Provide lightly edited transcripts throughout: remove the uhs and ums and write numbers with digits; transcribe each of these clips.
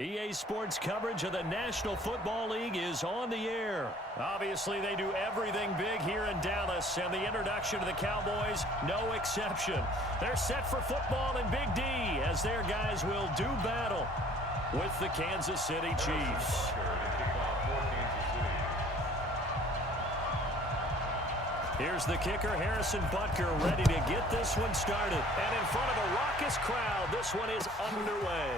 EA Sports coverage of the National Football League is on the air. Obviously, they do everything big here in Dallas, and the introduction to the Cowboys, no exception. They're set for football in Big D as their guys will do battle with the Kansas City Chiefs. Here's the kicker, Harrison Butker, ready to get this one started. And in front of a raucous crowd, this one is underway.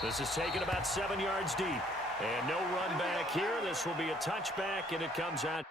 This is taken about 7 yards deep. And no run back here. This will be a touchback, and it comes out.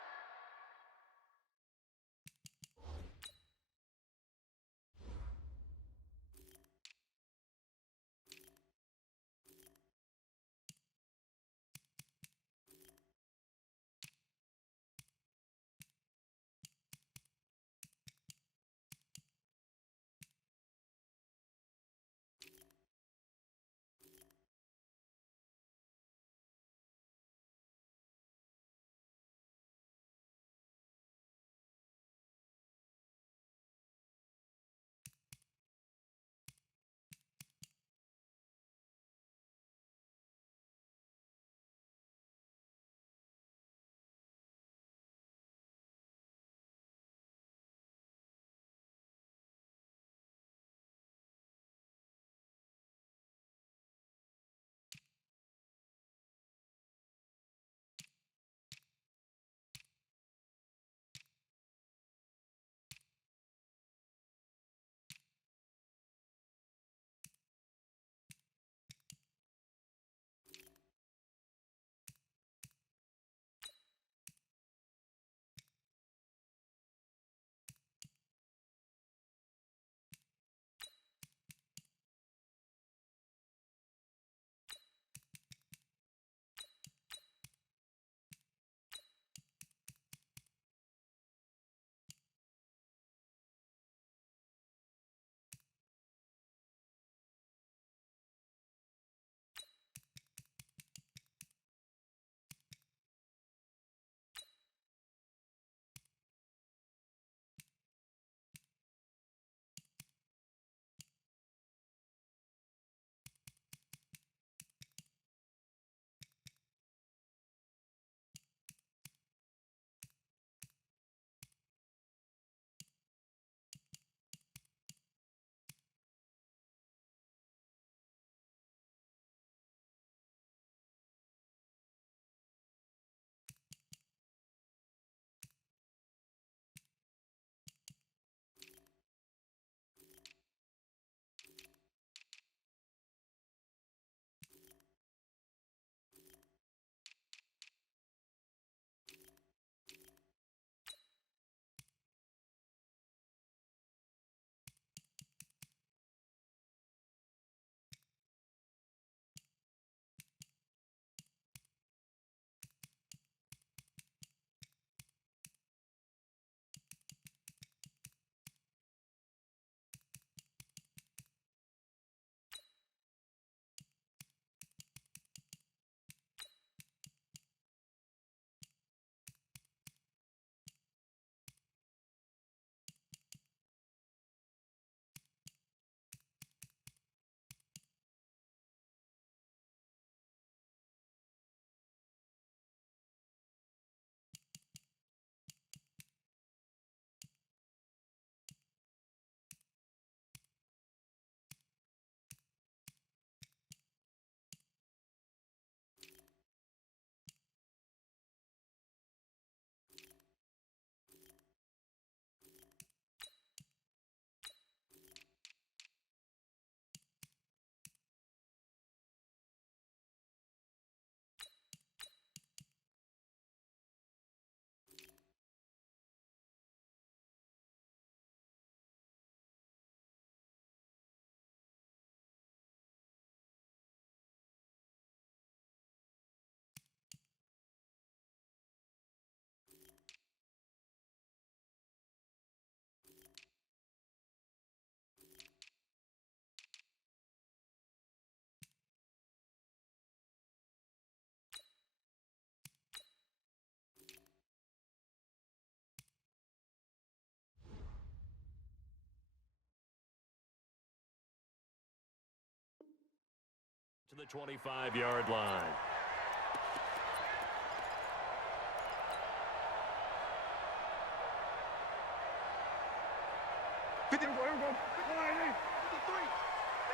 the 25-yard line.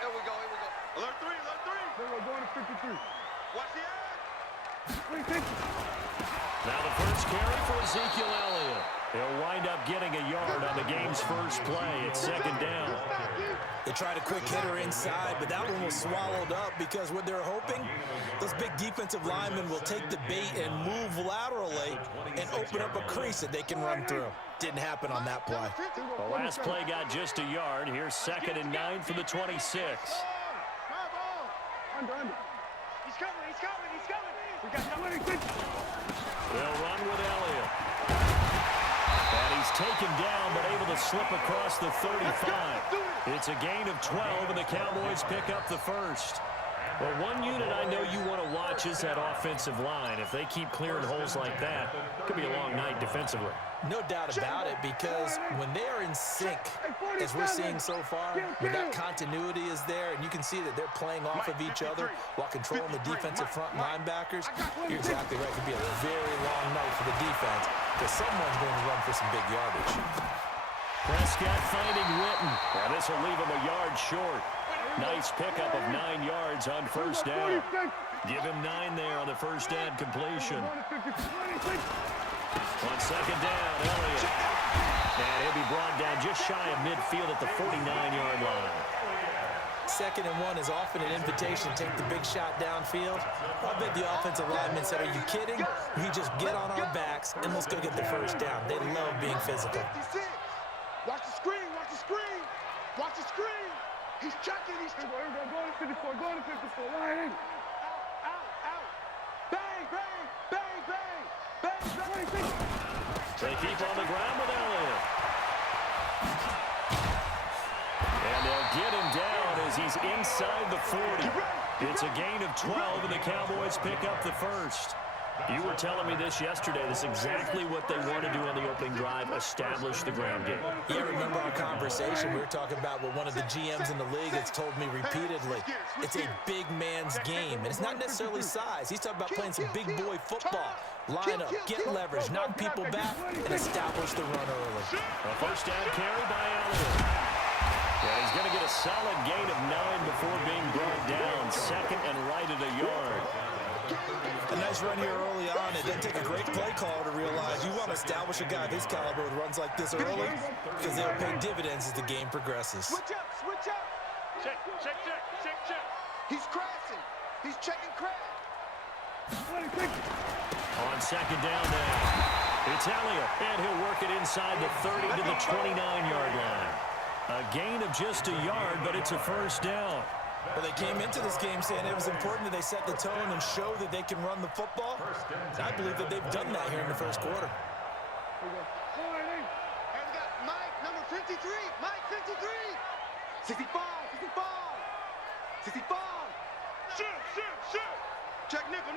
Here we go. Alert 3. There we go, going to 53. Watch the edge. Now the first carry for Ezekiel Elliott. He'll wind up getting a yard on the game's first play. It's second down. They tried a quick hitter inside, but that one was swallowed up because what they're hoping, those big defensive linemen will take the bait and move laterally and open up a crease that they can run through. Didn't happen on that play. The last play got just a yard. Here's 2nd and 9 for the 26. Under. He's coming. We got 26. They'll run with Elliott. And he's taken down, but able to slip across the 35. It's a gain of 12, and the Cowboys pick up the first. Well, one unit I know you want to watch is that offensive line. If they keep clearing holes like that, it could be a long night defensively. No doubt about it, because when they are in sync, as we're seeing so far, when that continuity is there, and you can see that they're playing off of each other while controlling the defensive front linebackers, you're exactly right. It could be a very long night for the defense, because someone's going to run for some big yardage. Prescott finding Witten. Now this will leave him a yard short. Nice pickup of 9 yards on first down. Give him 9 there on the first down completion. On second down, Elliott. And he'll be brought down just shy of midfield at the 49-yard line. 2nd and 1 is often an invitation to take the big shot downfield. I bet the offensive lineman said, are you kidding? We just get on our backs and let's go get the first down. They love being physical. Watch the screen. He's checking. Going to 54. Line in. Out. Bang. They keep on the ground with Elliott. And they'll get him down as he's inside the 40. It's a gain of 12, and the Cowboys pick up the first. You were telling me this yesterday. This is exactly what they want to do on the opening drive, establish the ground game. Yeah, remember our conversation? We were talking about what one of the GMs in the league has told me repeatedly. It's a big man's game, and it's not necessarily size. He's talking about playing some big boy football. Line up, get leverage, knock people back, and establish the run early. A first down carry by Elliott. Yeah, he's going to get a solid gain of 9 before being brought down. 2nd and right at a yard. A nice run here early on. It doesn't take a great play caller to realize you want to establish a guy of his caliber with runs like this early because they'll pay dividends as the game progresses. Switch up. Check. He's crashing. He's checking crash. On second down now, it's Elliott, and he'll work it inside the 30 to the 29-yard line. A gain of just a yard, but it's a first down. Well, they came into this game saying it was important that they set the tone and show that they can run the football. I believe that they've done that here in the first quarter. And we got Mike, number 53. Mike, 53. 65. Shoot. Check nickel.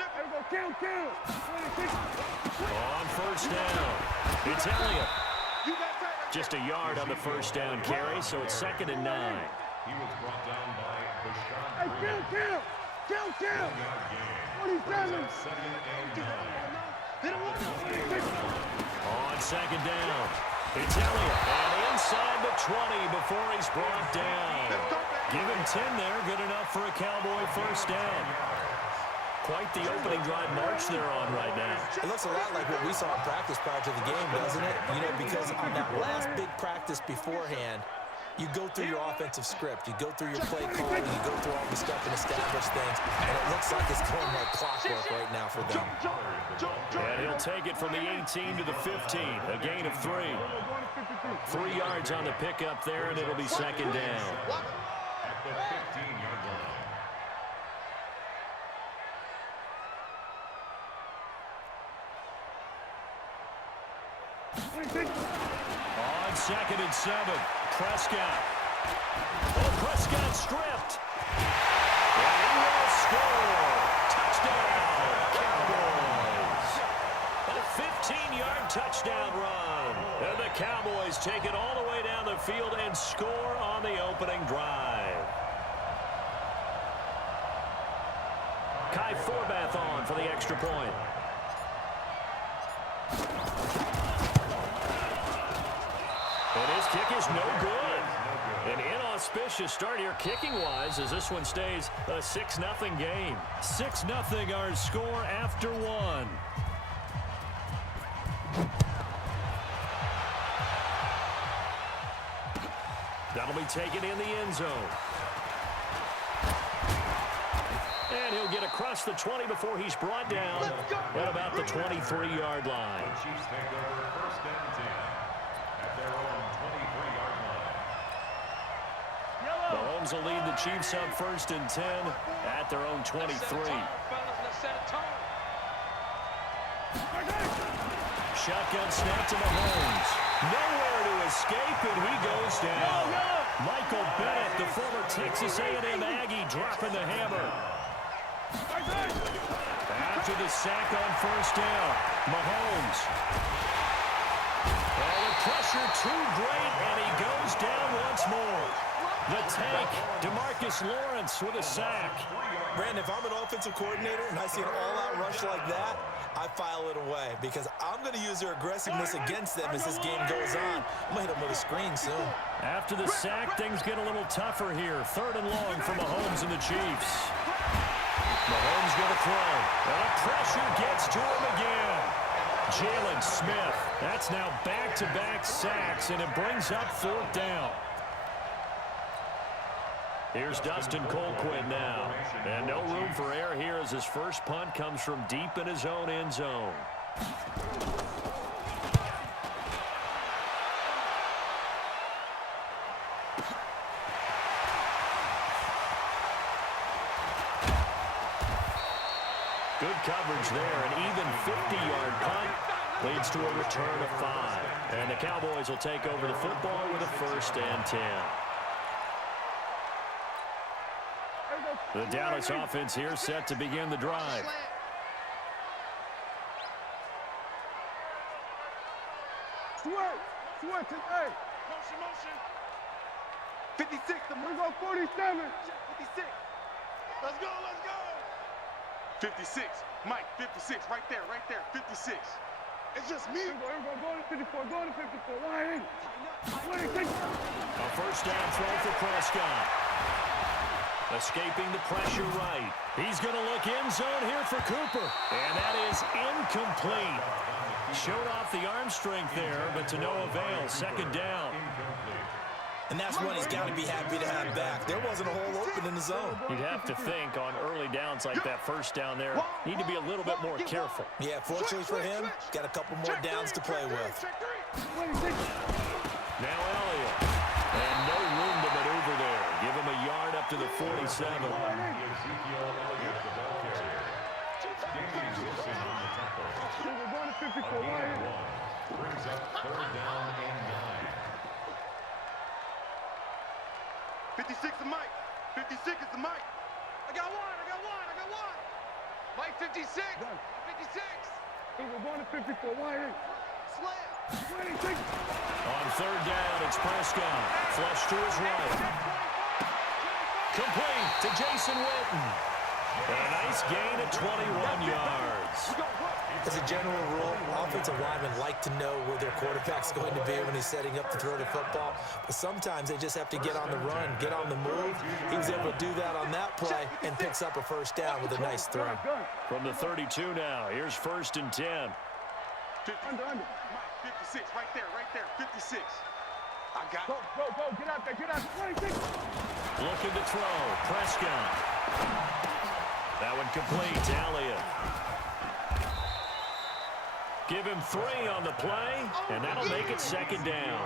Kill. On first down, it's Elliott. Just a yard on the first down carry, so it's 2nd and 9. He was brought down by Bashad. Kill. 27. On second down, it's Elliott, and inside the 20 before he's brought down. Give him 10 there, good enough for a Cowboy first down. Quite the opening drive march they're on right now. It looks a lot like what we saw in practice prior to the game, doesn't it? You know, because on that last big practice beforehand, you go through your offensive script, you go through your play calling, you go through all the stuff and establish things, and it looks like it's going like clockwork right now for them. And he'll take it from the 18 to the 15, a gain of 3. 3 yards on the pickup there, and it'll be second down. At the 15-yard line. On 2nd and 7, Prescott. Oh, Prescott stripped. And he will score. Touchdown, Cowboys. A 15-yard touchdown run. And the Cowboys take it all the way down the field and score on the opening drive. on for the extra point. And his kick is no good. An inauspicious start here kicking-wise as this one stays a 6-0 game. 6-0 our score after one. That'll be taken in the end zone. And he'll get across the 20 before he's brought down at about the 23-yard line. The Chiefs take over first and 10 at their own 23-yard line. Mahomes will lead the Chiefs up first and 10 at their own 23. Shotgun snap to Mahomes. Nowhere to escape, and he goes down. Michael Bennett, the former Texas A&M Aggie, dropping the hammer. After the sack on first down, Mahomes. Oh, the pressure too great, and he goes down once more. The tank, DeMarcus Lawrence with a sack. Brandon, if I'm an offensive coordinator and I see an all-out rush like that, I file it away because I'm going to use their aggressiveness against them as this game goes on. I'm going to hit them with a screen soon. After the sack, things get a little tougher here. 3rd and long for Mahomes and the Chiefs. Mahomes going to throw. And the pressure gets to him again. Jalen Smith. That's now back-to-back sacks, and it brings up 4th down. Here's Dustin Colquitt now. And no room for error here as his first punt comes from deep in his own end zone. Good coverage there. An even 50-yard punt leads to a return of 5. And the Cowboys will take over the football with a 1st and 10. The Dallas offense here set to begin the drive. Switch, hey. Motion. 56. We go 47. 56. Let's go. 56. Mike, 56. Right there. 56. It's just me. Here we go. Go to 54. Line in. 26. A first down throw for Prescott. Escaping the pressure right. He's going to look end zone here for Cooper. And that is incomplete. Showed off the arm strength there, but to no avail. 2nd down. And that's one he's got to be happy to have back. There wasn't a hole open in the zone. You'd have to think on early downs like that first down there, need to be a little bit more careful. Yeah, fortunately for him, got a couple more downs to play with. Now Elliott. And no room to maneuver there. Give him a yard up to the 47. Ezekiel Elliott, the ball carrier. James Wilson on the tackle. A gain of 1. Brings up 3rd down and 9. 56 is Mike. 56 is the Mike. I got one. Mike 56. 56. We're going to 54. Line in. Slam. 26. On 3rd down, it's Prescott. Flush to his right. Complete to Jason Witten. A nice gain of 21 yards. As a general rule, offensive linemen like to know where their quarterback's going to be when he's setting up to throw the football. But sometimes they just have to get on the run, get on the move. He was able to do that on that play and picks up a first down with a nice throw. From the 32 now, here's 1st and 10. Under. Mike 56. Right there. 56. I got Go. Get out there. 26. Looking to throw. Prescott. That one complete to Elliott. Give him 3 on the play, and that'll make it 2nd down.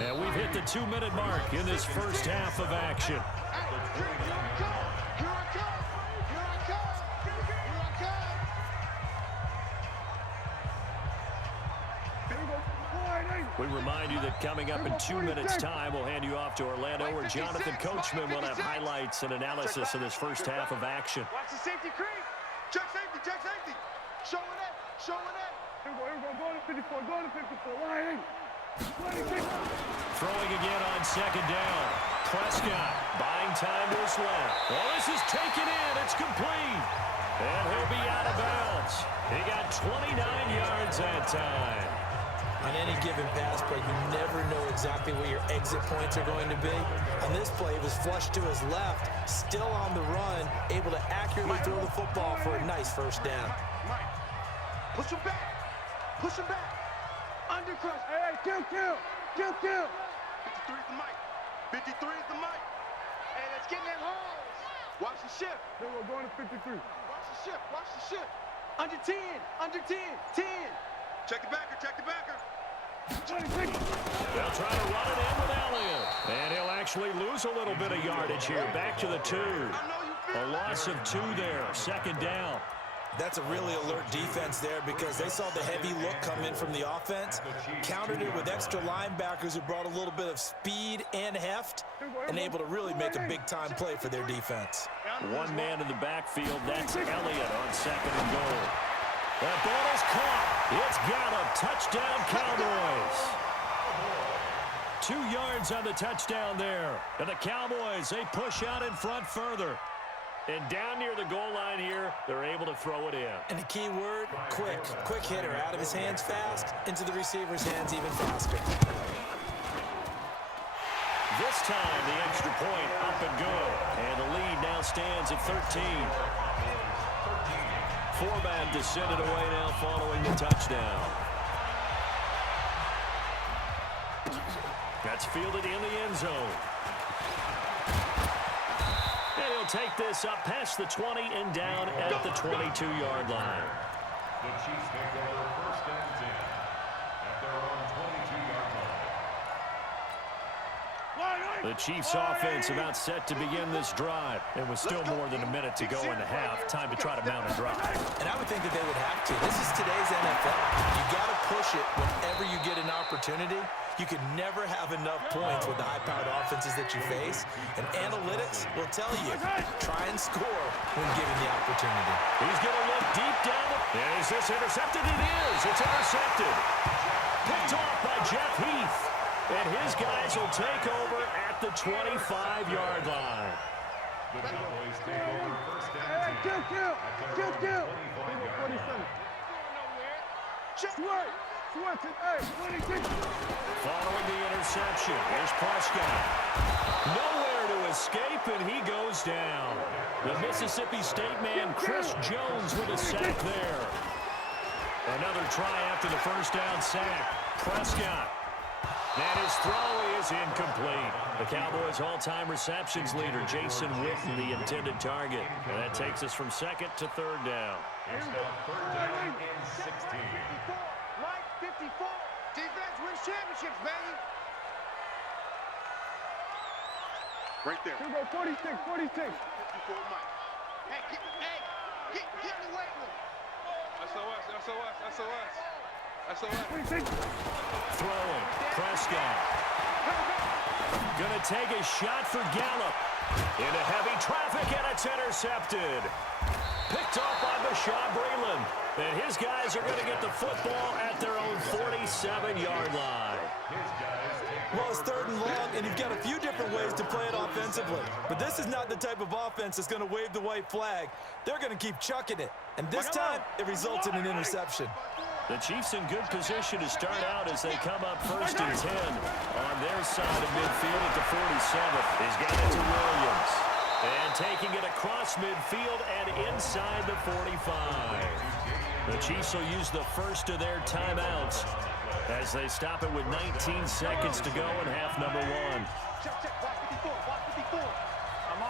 And we've hit the 2-minute mark in this first half of action. We remind you that coming up in 2 minutes' time, we'll hand you off to Orlando, where Jonathan Coachman will have highlights and analysis of this first half of action. Watch the safety creep. Check safety. Show it up. Here we go. Go to 54. Line in. 26. Throwing again on 2nd down. Prescott buying time to his left. Well, this is taken in. It's complete. And he'll be out of bounds. He got 29 yards that time. On any given pass play, you never know exactly where your exit points are going to be. On this play, it was flushed to his left, still on the run, able to accurately throw the football for a nice first down. Push him back. Push him back. Undercrush. Hey, kill. 53 is the mic. 53 is the mic. Hey, let's get in them holes. Watch the shift. Then we're going to 53. Watch the shift. Watch the shift. Under 10. Under 10. 10. Check the backer. Check the backer. 26. They'll try to run it in with Elliott. And he'll actually lose a little bit of yardage here. Back to the 2. A loss of 2 there. Second down. That's a really alert defense there because they saw the heavy look come in from the offense, countered it with extra linebackers who brought a little bit of speed and heft, and able to really make a big-time play for their defense. One man in the backfield. That's Elliott on second and goal. That ball is caught. It's Gallup. Touchdown, Cowboys. 2 yards on the touchdown there. And the Cowboys, they push out in front further. And down near the goal line here, they're able to throw it in. And the key word, quick. Quick hitter. Out of his hands fast, into the receiver's hands even faster. This time, the extra point up and good. And the lead now stands at 13. Format to send it away now following the touchdown. That's fielded in the end zone. And he'll take this up past the 20 and down at the 22-yard line. The Chiefs take over first and 10 at their own 22-yard line. The Chiefs offense about set to begin this drive. And with still more than a minute to go in the half, time to try to mount a drive. And I would think that they would have to. This is today's NFL. You got to push it whenever you get an opportunity. You can never have enough points with the high-powered offenses that you face. And analytics will tell you, try and score when given the opportunity. He's going to look deep down. And is this intercepted? It is. It's intercepted. Picked off by Jeff Heath. And his guys will take over at the 25-yard line. The Cowboys take over first and 10 Kill. at their own 25-yard line. Sweat. Hey, 26. Following the interception, here's Prescott. Nowhere to escape, and he goes down. The Mississippi State man, Chris Jones, with a sack there. Another try after the first down sack. Prescott. And his throw is incomplete. The Cowboys' all-time receptions leader, Jason Witten, the intended target. And that takes us from second to third down. It's now third down and 16. Mike, 54. Defense wins championships, baby. Right there. Here we go, 46. 54, Mike. Hey, get in the weight room. SOS. 26. Throwing, Prescott. Gonna take a shot for Gallup. Into heavy traffic, and it's intercepted. Picked off by Bashaud Breeland. And his guys are going to get the football at their own 47-yard line. Well, it's third and long, and you've got a few different ways to play it offensively. But this is not the type of offense that's going to wave the white flag. They're going to keep chucking it. And this time, it results in an interception. The Chiefs in good position to start out as they come up first and 10 on their side of midfield at the 47. He's got it to Williams. And taking it across midfield and inside the 45. The Chiefs will use the first of their timeouts as they stop it with 19 seconds to go in half number 1. Check. Watch 54. I'm on.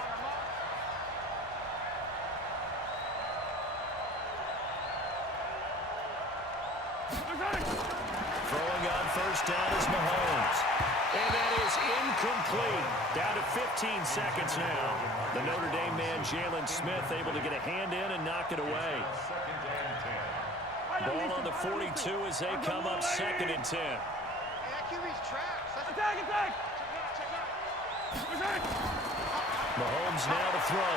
Throwing on first down is Mahomes. And that is incomplete. Down to 15 seconds now. The Notre Dame man, Jalen Smith, able to get a hand in and knock it away. Ball on the 42 as they come up second and 10. Hey, that QB's trash. Attack. Mahomes now to throw.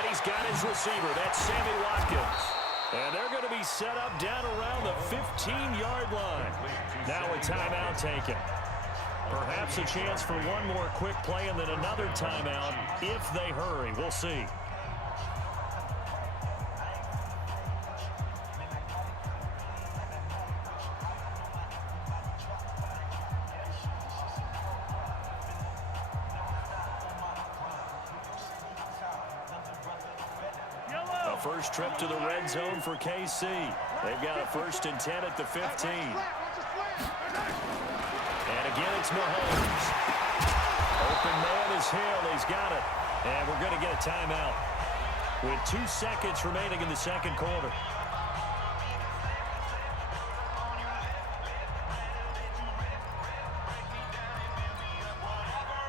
And he's got his receiver. That's Sammy Watkins. And they're going to be set up down around the 15-yard line. Now a timeout taken. Perhaps a chance for one more quick play and then another timeout if they hurry. We'll see. A first trip to the red zone for KC. They've got a 1st and 10 at the 15. And again, it's Mahomes. Open man is Hill. He's got it. And we're going to get a timeout with 2 seconds remaining in the second quarter.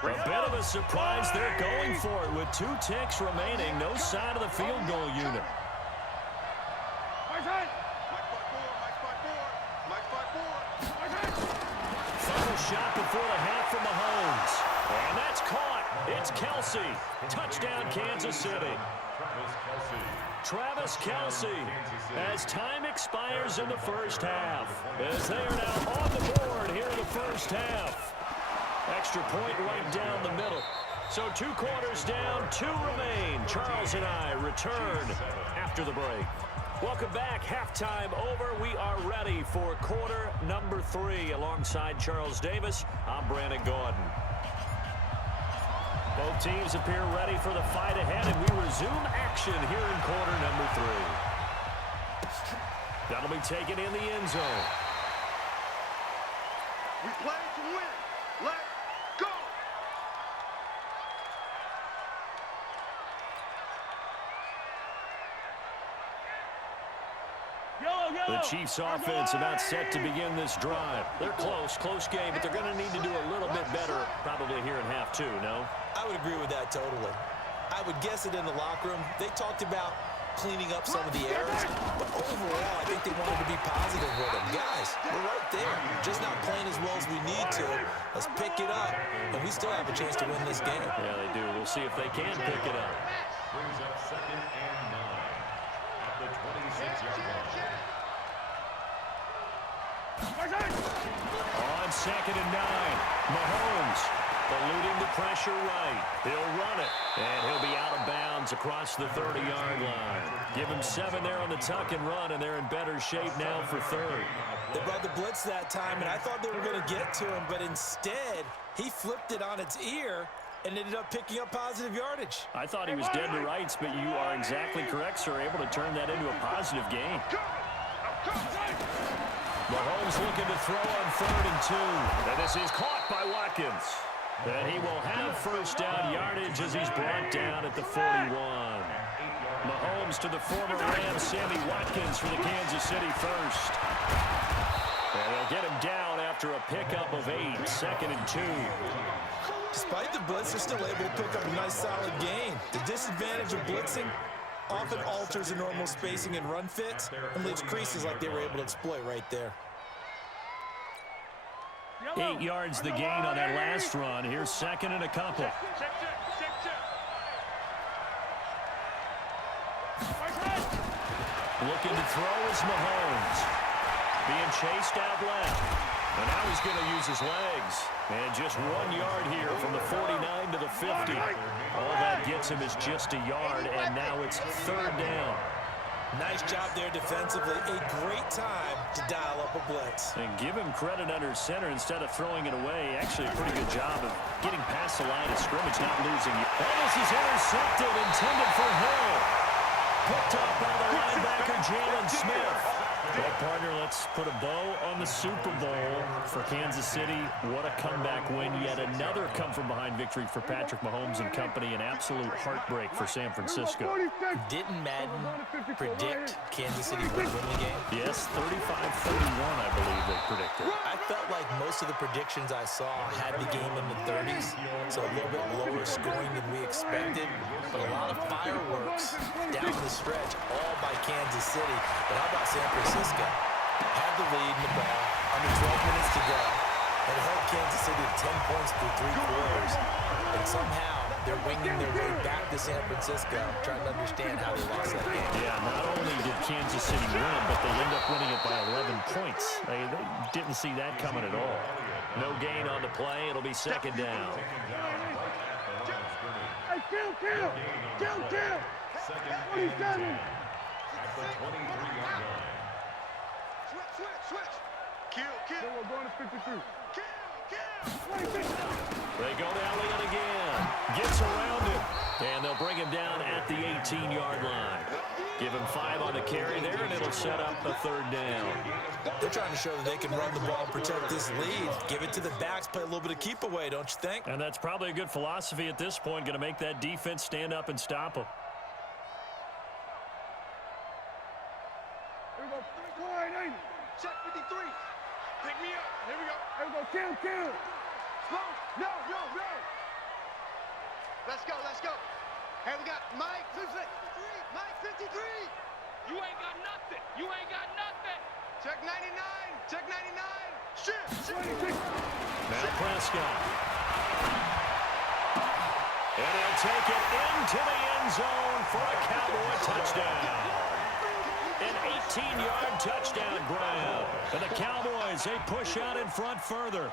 A bit of a surprise. They're going for it with 2 ticks remaining. No sign of the field goal unit. Final shot before the half from Mahomes. And that's caught. It's Kelsey. Touchdown, Kansas City. Travis Kelsey as time expires in the first half. As they are now on the board here in the first half. Extra point right down the middle. So 2 quarters down, 2 remain. Charles and I return after the break. Welcome back. Halftime over. We are ready for quarter number 3. Alongside Charles Davis, I'm Brandon Gordon. Both teams appear ready for the fight ahead, and we resume action here in quarter number 3. That'll be taken in the end zone. We play to win. Let's go. The Chiefs offense about set to begin this drive. They're close game, but they're going to need to do a little bit better probably here in half 2, no? I would agree with that totally. I would guess it in the locker room. They talked about cleaning up some of the errors, but overall, I think they wanted to be positive with them. Guys, we're right there. Just not playing as well as we need to. Let's pick it up, and we still have a chance to win this game. Yeah, they do. We'll see if they can pick it up. Brings up 2nd and 9 at the 26-yard line. On 2nd and 9, Mahomes eluding the pressure right. He'll run it, and he'll be out of bounds across the 30-yard line. Give him 7 there on the tuck and run, and they're in better shape now for 3rd. They brought the blitz that time, and I thought they were going to get to him, but instead, he flipped it on its ear and ended up picking up positive yardage. I thought he was dead to rights, but you are exactly correct, sir. Able to turn that into a positive gain. Mahomes looking to throw on 3rd and 2. And this is caught by Watkins. And he will have first down yardage as he's brought down at the 41. Mahomes to the former Ram, Sammy Watkins for the Kansas City first. And they'll get him down after a pickup of 8, 2nd and 2. Despite the blitz, they're still able to pick up a nice solid gain. The disadvantage of blitzing often alters the normal spacing and run fits and leaves creases like they were able to exploit right there. 8 yards the gain on that last run. Here's 2nd and a couple. Looking to throw is Mahomes. Being chased out left. And now he's going to use his legs. And just 1 yard here from the 49 to the 50. All that gets him is just a yard, and now it's 3rd down. Nice job there defensively. A great time to dial up a blitz. And give him credit under center instead of throwing it away. Actually, a pretty good job of getting past the line of scrimmage, not losing it. And this is intercepted, intended for Hill. Picked up by the linebacker, Jalen Smith. Well, partner, let's put a bow on the Super Bowl for Kansas City. What a comeback win. Yet another come-from-behind victory for Patrick Mahomes and company. An absolute heartbreak for San Francisco. Didn't Madden predict Kansas City would win the game? Yes, 35-31, I believe they predicted. I felt like most of the predictions I saw had the game in the 30s, so a little bit lower scoring than we expected. But a lot of fireworks down the stretch, all by Kansas City. But how about San Francisco? Had the lead in the ball, under 12 minutes to go, and held Kansas City to 10 points through 3 quarters. And somehow they're winging their way back to San Francisco, trying to understand how they lost that game. Yeah, not only did Kansas City win, but they end up winning it by 11 points. They didn't see that coming at all. No gain on the play. It'll be second down. Hey, kill! Second 27. at the 23-yard line. Switch. Kill. We're going to 53. Kill. They go to Elliott again. Gets around him. And they'll bring him down at the 18-yard line. Give him 5 on the carry there, and it'll set up a third down. They're trying to show that they can run the ball and protect this lead. Give it to the backs, play a little bit of keep away, don't you think? And that's probably a good philosophy at this point, going to make that defense stand up and stop them. Here we go. 480. Check 53. Pick me up. Here we go. Here we go. Kill. Slow. No. Let's go. Hey, we got Mike 53. Mike 53. You ain't got nothing. Check 99. Shit. 26. Now Prescott. And he'll take it into the end zone for a Cowboy touchdown. An 18-yard touchdown grab. And the Cowboys, they push out in front further.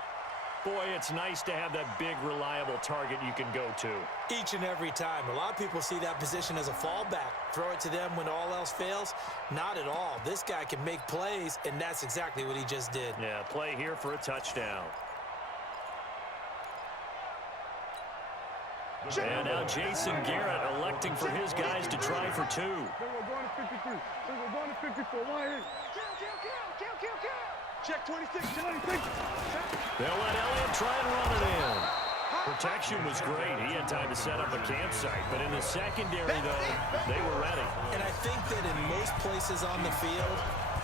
Boy, it's nice to have that big, reliable target you can go to. Each and every time. A lot of people see that position as a fallback. Throw it to them when all else fails. Not at all. This guy can make plays, and that's exactly what he just did. Yeah, play here for a touchdown. And now Jason Garrett electing for his guys to try for 2. Then we're going to 53. Then we're going to 54. Why in? Kill. Check 26. They'll let Elliott try and run it in. Protection was great. He had time to set up a campsite. But in the secondary, though, they were ready. And I think that in most places on the field,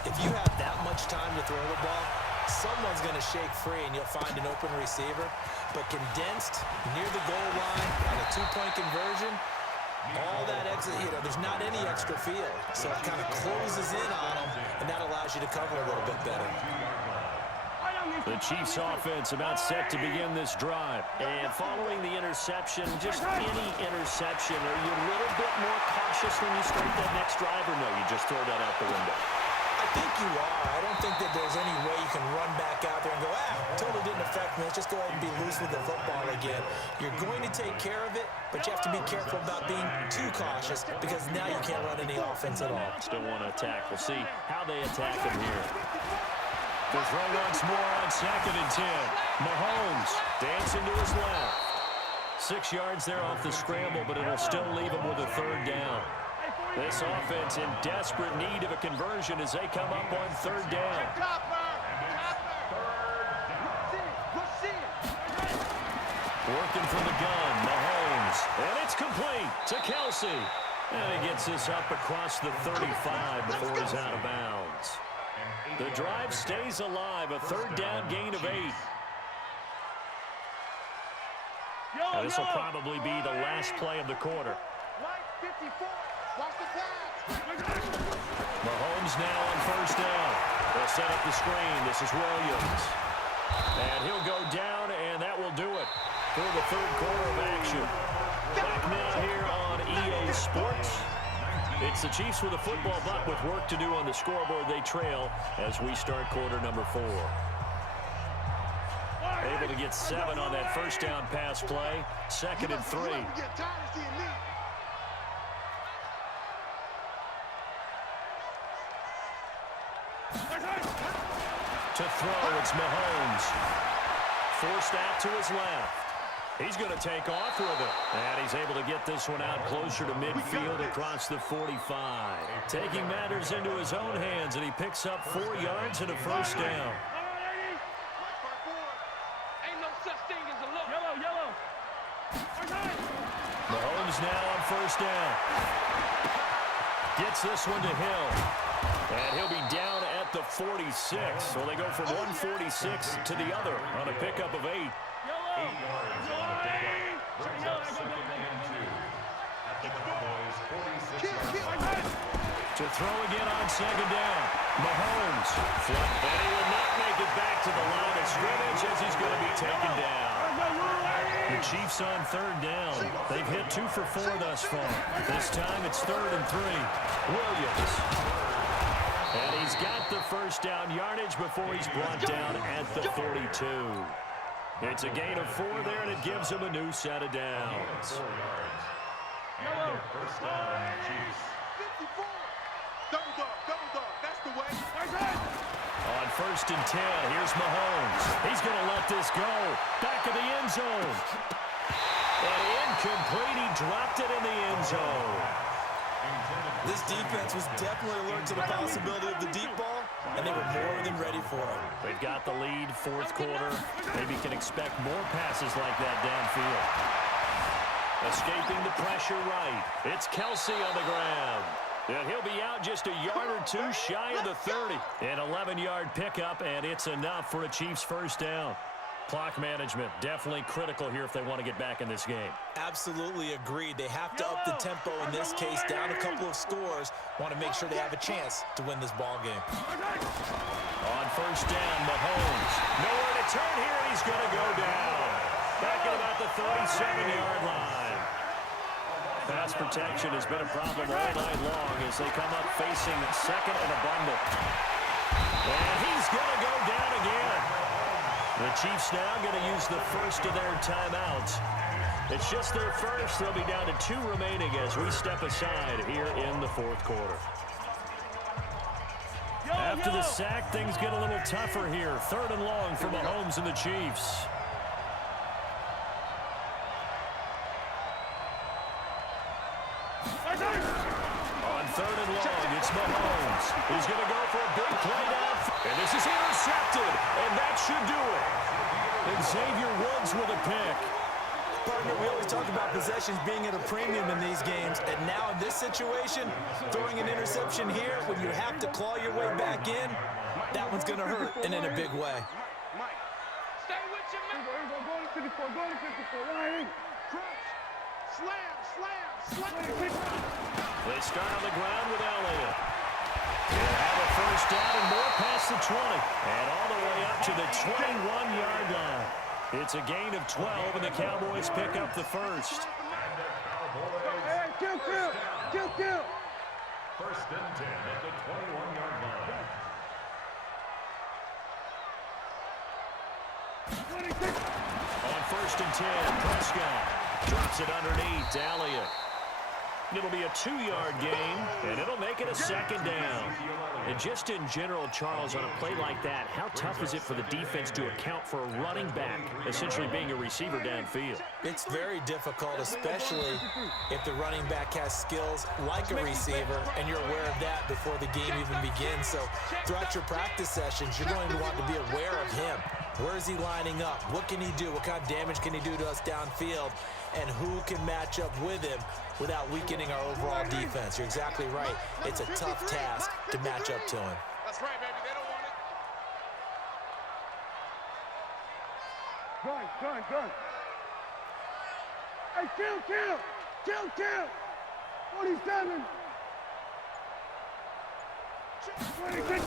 if you have that much time to throw the ball, someone's going to shake free and you'll find an open receiver. But condensed near the goal line on a 2-point conversion, all that exit, there's not any extra field. So it kind of closes in on them, and that allows you to cover a little bit better. The Chiefs offense about set to begin this drive. And following the interception, just any interception, are you a little bit more cautious when you start that next drive, or no, you just throw that out the window? I think you are. I don't think that there's any way you can run back out there and go, totally didn't affect me. Let's just go ahead and be loose with the football again. You're going to take care of it, but you have to be careful about being too cautious because now you can't run any offense at all. Still want to attack. We'll see how they attack him here. The throw once more on 2nd and 10. Mahomes dancing to his left. 6 yards there off the scramble, but it'll still leave him with a third down. This offense in desperate need of a conversion as they come up on third down. Working from the gun, Mahomes. And it's complete to Kelsey. And he gets this up across the 35 before he's out of bounds. The drive stays alive, a third down gain of 8. This will probably be the last play of the quarter. Mahomes now on first down. They'll set up the screen. This is Williams. And he'll go down, and that will do it for the third quarter of action. Back now here on EA Sports. It's the Chiefs with a football, but with work to do on the scoreboard. They trail as we start quarter number 4. Able to get 7 on that first down pass play. 2nd and 3. To throw, it's Mahomes. Forced out to his left. He's going to take off with it. And he's able to get this one out closer to midfield across the 45. Taking matters into his own hands, and he picks up 4 yards and a first down. Ain't no such thing as a look. Yellow. Mahomes now on first down. Gets this one to Hill. And he'll be down at the 46. So they go from 146 to the other on a pickup of 8. 8 yards on the pickup. Brings up 2nd and 2. At the Cowboys' 46-yard line. To throw again on 2nd down. Mahomes. And he will not make it back to the line of scrimmage as he's going to be taken down. The Chiefs on 3rd down. They've hit 2 for 4 thus far. This time it's 3rd and 3. Williams. And he's got the first down yardage before he's brought down at the 42. It's a gain of 4 there, and it gives him a new set of downs. 4 yards. And first down, Chiefs. 54. Double dog. That's the way. On first and 10, here's Mahomes. He's going to let this go. Back of the end zone. And incomplete. He dropped it in the end zone. This defense was definitely alert to the possibility of the deep ball, and they were more than ready for it. They've got the lead, fourth quarter. Maybe can expect more passes like that downfield. Escaping the pressure right. It's Kelsey on the ground. And he'll be out just a yard or two shy of the 30. An 11-yard pickup, and it's enough for a Chiefs first down. Clock management definitely critical here if they want to get back in this game. Absolutely agreed. They have to up the tempo in this case, down a couple of scores. Want to make sure they have a chance to win this ball game. On first down, Mahomes. Nowhere to turn here, and he's going to go down. Back at about the 37-yard line. Pass protection has been a problem all night long as they come up facing second and a bundle. And he's going to go down again. The Chiefs now going to use the first of their timeouts. It's just their first. They'll be down to 2 remaining as we step aside here in the fourth quarter. After the sack, things get a little tougher here. 3rd and long for Mahomes and the Chiefs. On 3rd and long, it's Mahomes. He's going to go for a big play down. And this is intercepted. And that should do it. And Xavier Woods with a pick. Partner, we always talk about possessions being at a premium in these games. And now in this situation, throwing an interception here when you have to claw your way back in, that one's going to hurt, and in a big way. Mike. Stay with your man. Go to 54. Go to 54. Right in. Crunch. Slam. They start on the ground with Elliott. They'll have a first down and more past the 20. And all the way up to the 21-yard line. It's a gain of 12, and the Cowboys pick up the first. Hey, kill. First and 10 at the 21-yard line. 26. On first and 10, Prescott drops it underneath to Elliott. It'll be a 2-yard gain, and it'll make it a second down. And just in general, Charles, on a play like that, how tough is it for the defense to account for a running back essentially being a receiver downfield? It's very difficult, especially if the running back has skills like a receiver, and you're aware of that before the game even begins. So throughout your practice sessions, you're going to want to be aware of him. Where is he lining up? What can he do? What kind of damage can he do to us downfield? And who can match up with him without weakening our overall defense? You're exactly right. It's a tough task to match up to him. That's right, baby. They don't want it. Gun. Hey, kill. 47. 26.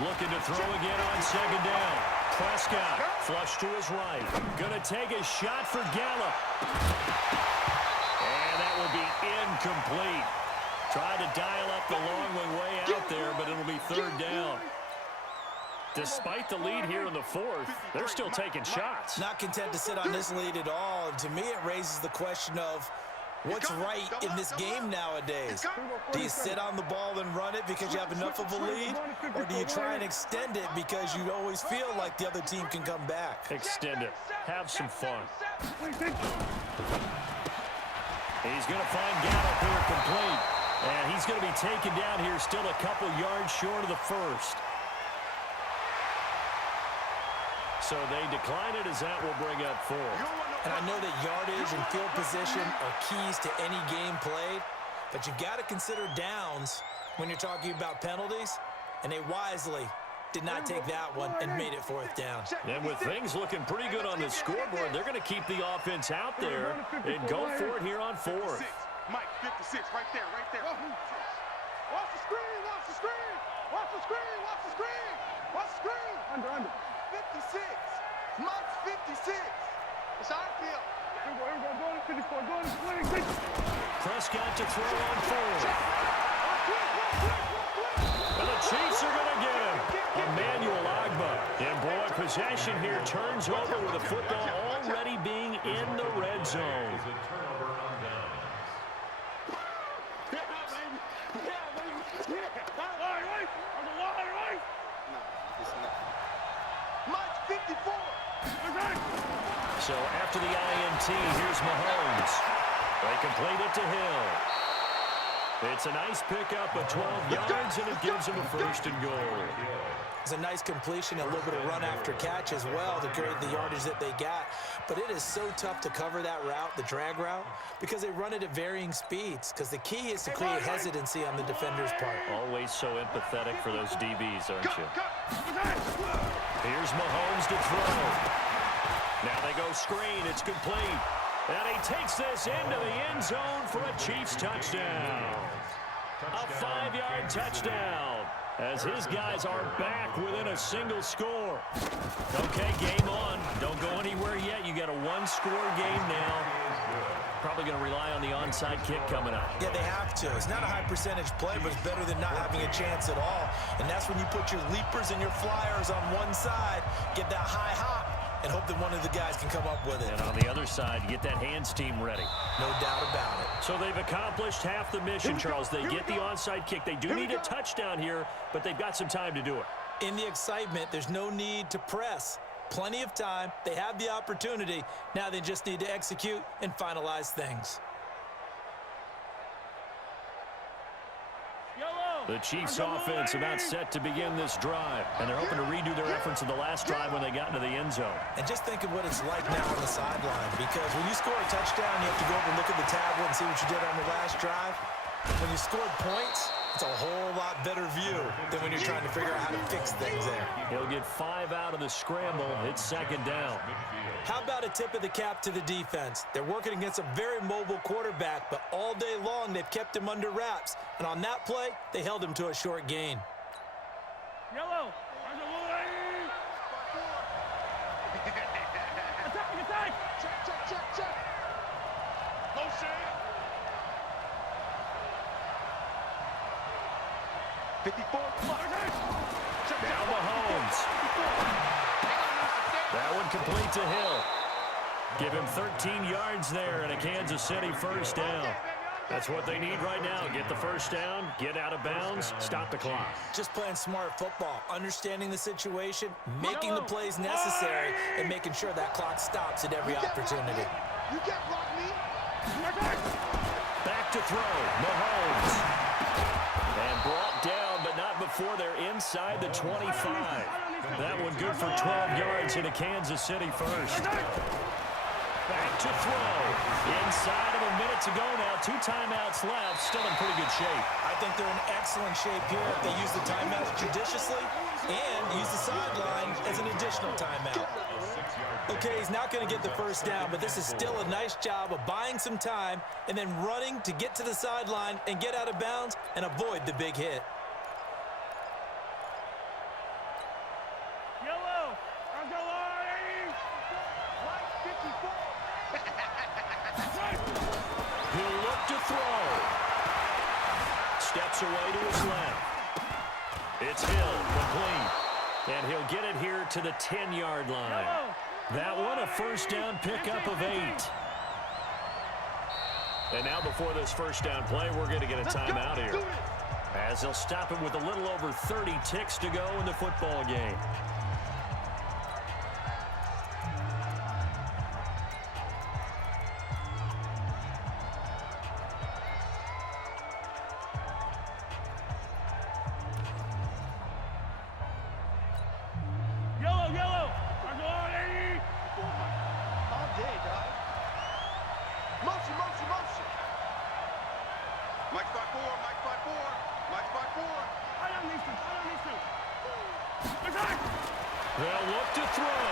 Looking to throw again on second down. Prescott, flush to his right. Gonna take a shot for Gallup. And that will be incomplete. Tried to dial up the long way out there, but it'll be 3rd down. Despite the lead here in the 4th, they're still taking shots. Not content to sit on this lead at all. And to me, it raises the question of what's right in this game nowadays. Do you sit on the ball and run it because you have enough of a lead? Or do you try and extend it because you always feel like the other team can come back? Extend it. Have some fun. He's going to find Gallup here complete. And he's going to be taken down here still a couple yards short of the first. So they decline it as that will bring up 4. And I know that yardage and field position are keys to any game played, but you got to consider downs when you're talking about penalties, and they wisely did not take that one and made it 4th down. And with things looking pretty good on the scoreboard, they're going to keep the offense out there and go for it here on 4th. Mike, 56, right there. Watch the screen. Under. 56. Mike's 56. It's how I feel. Here we go. Go to 54. Go to 26. Prescott to throw on 4. And the Chiefs possession here turns over with the football already being in the red zone. Is a turnover on downs. Mike 54. So after the INT, here's Mahomes. They complete it to Hill. It's a nice pickup of 12 yards, and it gives him a first and goal. It's a nice completion, a little bit of run after catch as well to create the yardage that they got. But it is so tough to cover that route, the drag route, because they run it at varying speeds. Because the key is to create hesitancy on the defender's part. Always so empathetic for those DBs, aren't you? Here's Mahomes to throw. Now they go screen. It's complete. And he takes this into the end zone for a Chiefs touchdown. A 5-yard touchdown as his guys are back within a single score. Okay, game on. Don't go anywhere yet. You got a one-score game now. Probably going to rely on the onside kick coming up. Yeah, they have to. It's not a high percentage play, but it's better than not having a chance at all. And that's when you put your leapers and your flyers on one side, get that high hop, and hope that one of the guys can come up with it. And on the other side, get that hands team ready. No doubt about it. So they've accomplished half the mission, Charles. They get the onside kick. They do need a touchdown here, but they've got some time to do it. In the excitement, there's no need to press. Plenty of time. They have the opportunity. Now they just need to execute and finalize things. The Chiefs offense about set to begin this drive, and they're hoping to redo their efforts in the last drive when they got into the end zone. And just think of what it's like now on the sideline, because when you score a touchdown, you have to go over and look at the tablet and see what you did on the last drive. When you scored points, it's a whole lot better view than when you're trying to figure out how to fix things there. He'll get 5 out of the scramble. It's second down. How about a tip of the cap to the defense? They're working against a very mobile quarterback, but all day long they've kept him under wraps. And on that play, they held him to a short gain. Yellow. Attack. Check. Motion. 54. Now Mahomes. That one complete to Hill. Give him 13 yards there and a Kansas City first down. That's what they need right now. Get the first down, get out of bounds, stop the clock. Just playing smart football, understanding the situation, making the plays necessary, and making sure that clock stops at every opportunity. You can't block me. Back to throw, Mahomes. And brought down, but not before they're inside the 25. That one good for 12 yards in a Kansas City first. Back to throw. Inside of a minute to go now. 2 timeouts left. Still in pretty good shape. I think they're in excellent shape here if they use the timeouts judiciously and use the sideline as an additional timeout. Okay, he's not going to get the first down, but this is still a nice job of buying some time and then running to get to the sideline and get out of bounds and avoid the big hit. Yellow. He'll look to throw. Steps away to his left. It's Hill, complete. And he'll get it here to the 10-yard line. That one, a first down pickup of 8. And now before this first down play, we're going to get a timeout here, as they'll stop it with a little over 30 ticks to go in the football game. Yellow. All day, dog. Motion. Mike spot 4. Mike spot 4. I don't need to. Attack. They'll look to throw.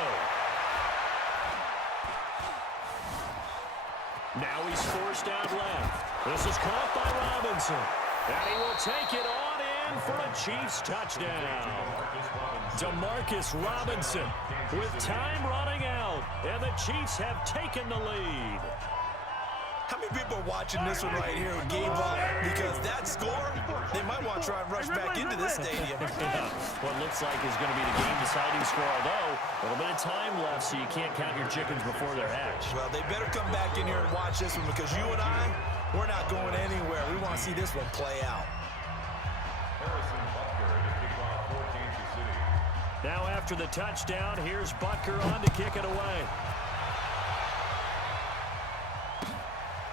Now he's forced out left. This is caught by Robinson. And he will take it on in for a Chiefs touchdown. Demarcus Robinson with time running out. And the Chiefs have taken the lead. How many people are watching this one right here who gave up? Because that score, they might want to try and rush back into this stadium. Yeah, what looks like is going to be the game-deciding score, although a little bit of time left, so you can't count your chickens before they're hatched. Well, they better come back in here and watch this one because you and I, we're not going anywhere. We want to see this one play out. Harrison Butker to kick off for Kansas City. Now after the touchdown, here's Butker on to kick it away.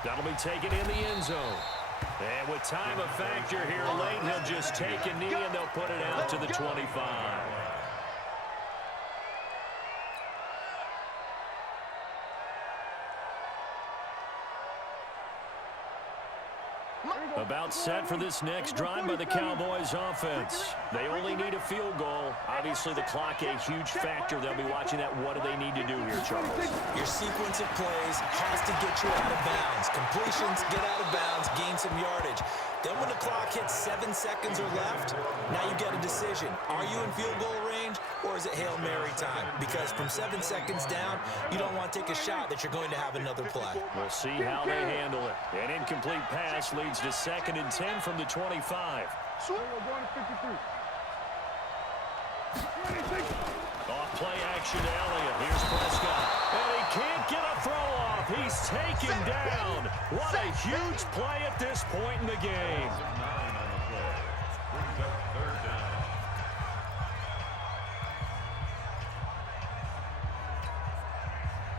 That'll be taken in the end zone. And with time a factor here late, he'll just take a knee and they'll put it out to the 25. About set for this next drive by the Cowboys offense. They only need a field goal. Obviously, the clock a huge factor. They'll be watching that. What do they need to do here, Charles? Your sequence of plays has to get you out of bounds. Completions, get out of bounds, gain some yardage. Then when the clock hits 7 seconds or left, now you get a decision. Are you in field goal range or is it Hail Mary time? Because from 7 seconds down, you don't want to take a shot that you're going to have another play. We'll see how they handle it. An incomplete pass leads to 2nd and 10 from the 25. Off play action to Elliott. Here's Prescott. And he can't get a throw off. He's taken down. What a huge play at this point in the game. 9 on the play. Brings up 3rd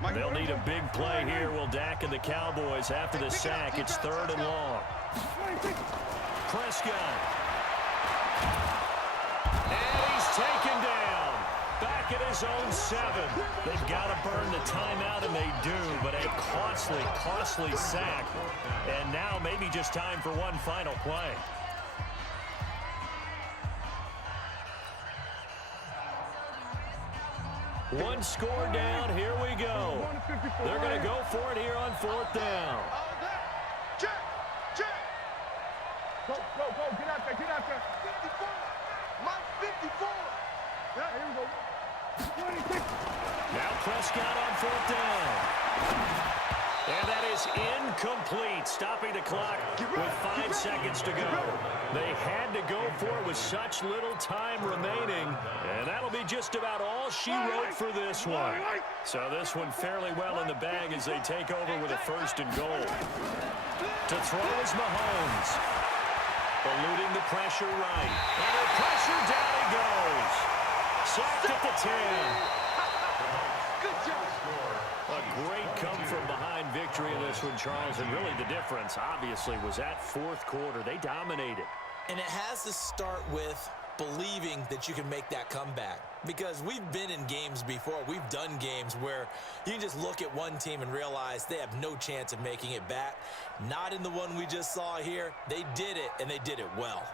down. They'll need a big play here. Will Dak and the Cowboys after the sack. It's 3rd and long. Prescott. And he's taken down. Back at his own 7. They've got to burn the timeout, and they do, but a costly, costly sack. And now maybe just time for one final play. One score down. Here we go. They're going to go for it here on 4th down. Check, check. Go, get out there, 54. My 54. Yeah, here we go. 26. Now Prescott on 4th down. And that is incomplete, stopping the clock with 5 seconds to go. They had to go for it with such little time remaining, and that'll be just about all she wrote for this one. So this one fairly well in the bag as they take over with a 1st and goal. To throw is Mahomes. Eluding the pressure right. And the pressure down he goes. Sacked at the 10. Good job. A great come-from-behind victory in this one, Charles, and really the difference, obviously, was that 4th quarter. They dominated. And it has to start with believing that you can make that comeback. Because we've been in games before. We've done games where you just look at one team and realize they have no chance of making it back. Not in the one we just saw here. They did it, and they did it well.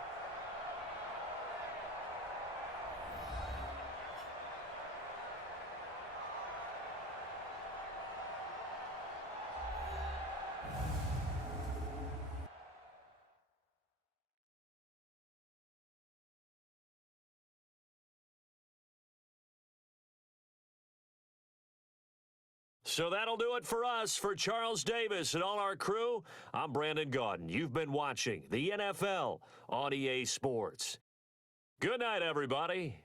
So that'll do it for us. For Charles Davis and all our crew, I'm Brandon Gaudin. You've been watching the NFL on EA Sports. Good night, everybody.